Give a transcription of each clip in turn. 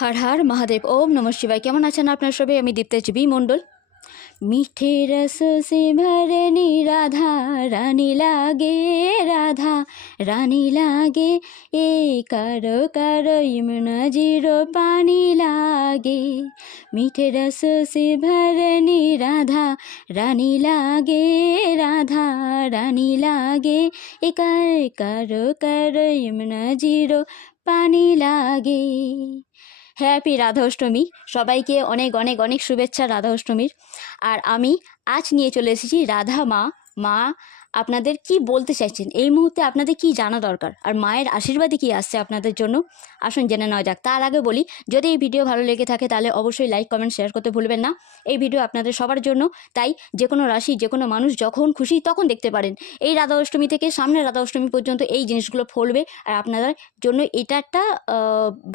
हर हर महादेव। ओम नमः शिवाय। केमन आছেন আপনারা সবাই? আমি দীপ্তা মণ্ডল। मीठे रस से भरनी राधा रानी लागे, राधा रानी लागे, ए करो करो यमुना जीरो पानी लागे। मीठे रस से भरनी राधा रानी लागे, राधा रानी लागे, ए करो करो यमुना जीरो पानी लागे। হ্যাপি রাধা অষ্টমী। সবাইকে অনেক অনেক অনেক শুভেচ্ছা রাধা অষ্টমীর। আর আমি আজ নিয়ে চলে এসেছি রাধা মা আপনাদের কি বলতে চাইছেন, এই মুহূর্তে আপনাদের কি জানা দরকার, আর মায়ের আশীর্বাদে কি আসছে আপনাদের জন্য, আসুন জেনে নেওয়া যাক। তার আগে বলি, যদি এই ভিডিও ভালো লেগে থাকে তাহলে অবশ্যই লাইক কমেন্ট শেয়ার করতে ভুলবেন না। এই ভিডিও আপনাদের সবার জন্য, তাই যে কোনো রাশি যে কোনো মানুষ যখন খুশি তখন দেখতে পারেন। এই রাধা অষ্টমী থেকে সামনে রাধা অষ্টমী পর্যন্ত এই জিনিসগুলো ফলবে, আর আপনাদের জন্য এটা একটা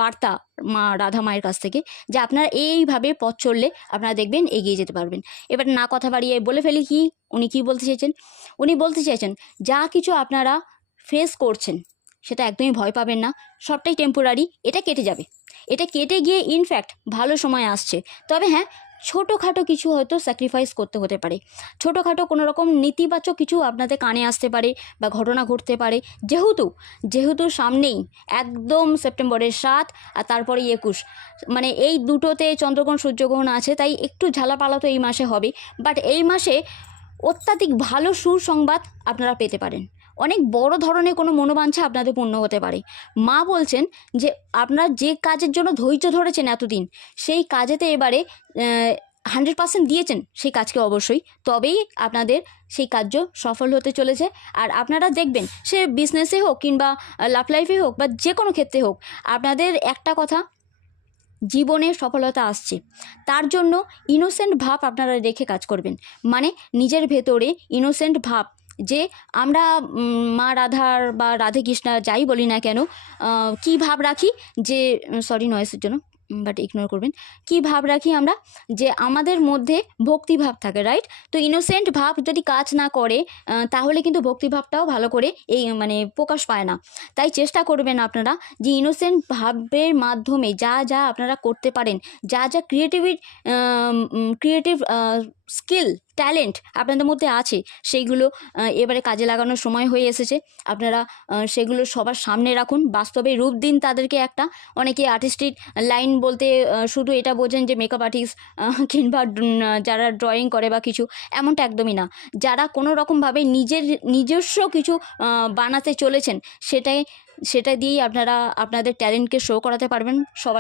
বার্তা রাধা মায়ের কাছ থেকে, যে আপনারা এইভাবে পথ চললে আপনারা দেখবেন এগিয়ে যেতে পারবেন। এবার না কথা বাড়িয়ে বলে ফেলি কি উনি কি বলতে চাইছেন। উনি বলতে চাইছেন যা কিছু আপনারা ফেস করছেন সেটা একদমই ভয় পাবেন না, সবটাই টেম্পোরারি, এটা কেটে যাবে। এটা কেটে গিয়ে ইনফ্যাক্ট ভালো সময় আসছে। তবে হ্যাঁ, ছোটোখাটো কিছু হয়তো স্যাক্রিফাইস করতে হতে পারে, ছোটোখাটো কোনো রকম নেতিবাচক কিছু আপনাদের কানে আসতে পারে বা ঘটনা ঘটতে পারে। যেহেতু সামনেই একদম সেপ্টেম্বরের 7 আর তারপরে 21, মানে এই দুটোতে চন্দ্রগ্রহণ সূর্যগ্রহণ আছে, তাই একটু ঝালাপালা তো এই মাসে হবে। বাট এই মাসে অত্যাধিক ভালো সুসংবাদ আপনারা পেতে পারেন। অনেক বড় ধরনের কোনো মনোবাঞ্ছা আপনাদের পূর্ণ হতে পারে। মা বলছেন যে আপনারা যে কাজের জন্য ধৈর্য ধরেছেন এতদিন, সেই কাজেতে এবারে 100% দিয়েছেন সেই কাজকে অবশ্যই, তবেই আপনাদের সেই কার্য সফল হতে চলেছে। আর আপনারা দেখবেন, সে বিজনেসে হোক কিংবা লাভ লাইফে হোক বা যে কোনো ক্ষেত্রে হোক, আপনাদের একটা কথা, জীবনে সফলতা আসছে, তার জন্য ইনোসেন্ট ভাব আপনারা রেখে কাজ করবেন। মানে নিজের ভেতরে ইনোসেন্ট ভাব, যে আমরা মা রাধার বা রাধে কৃষ্ণা যাই বলি না কেন, কী ভাব রাখি, যে সরি নয়েসের জন্য, বাট ইগনোর করবেন, কী ভাব রাখি আমরা, যে আমাদের মধ্যে ভক্তিভাব থাকে, রাইট? তো ইনোসেন্ট ভাব যদি কাজ না করে তাহলে কিন্তু ভক্তিভাবটাও ভালো করে এই মানে প্রকাশ পায় না। তাই চেষ্টা করবেন আপনারা যে ইনোসেন্ট ভাবের মাধ্যমে যা যা আপনারা করতে পারেন, যা যা ক্রিয়েটিভ স্কিল ট্যালেন্ট আপনাদের মধ্যে আছে, সেইগুলো এবারে কাজে লাগানোর সময় হয়ে এসেছে। আপনারা সেগুলো সবার সামনে রাখুন, বাস্তবে রূপ দিন তাদেরকে একটা। অনেকে আর্টিস্টিক লাইন বলতে শুধু এটা বোঝেন যে মেকআপ আর্টিস্ট কিংবা যারা ড্রয়িং করে বা কিছু, এমনটা একদমই না। যারা কোনো রকমভাবে নিজস্ব কিছু বানাতে চলেছেন, সেটা দিয়েই আপনারা আপনাদের ট্যালেন্টকে শো করাতে পারবেন সবার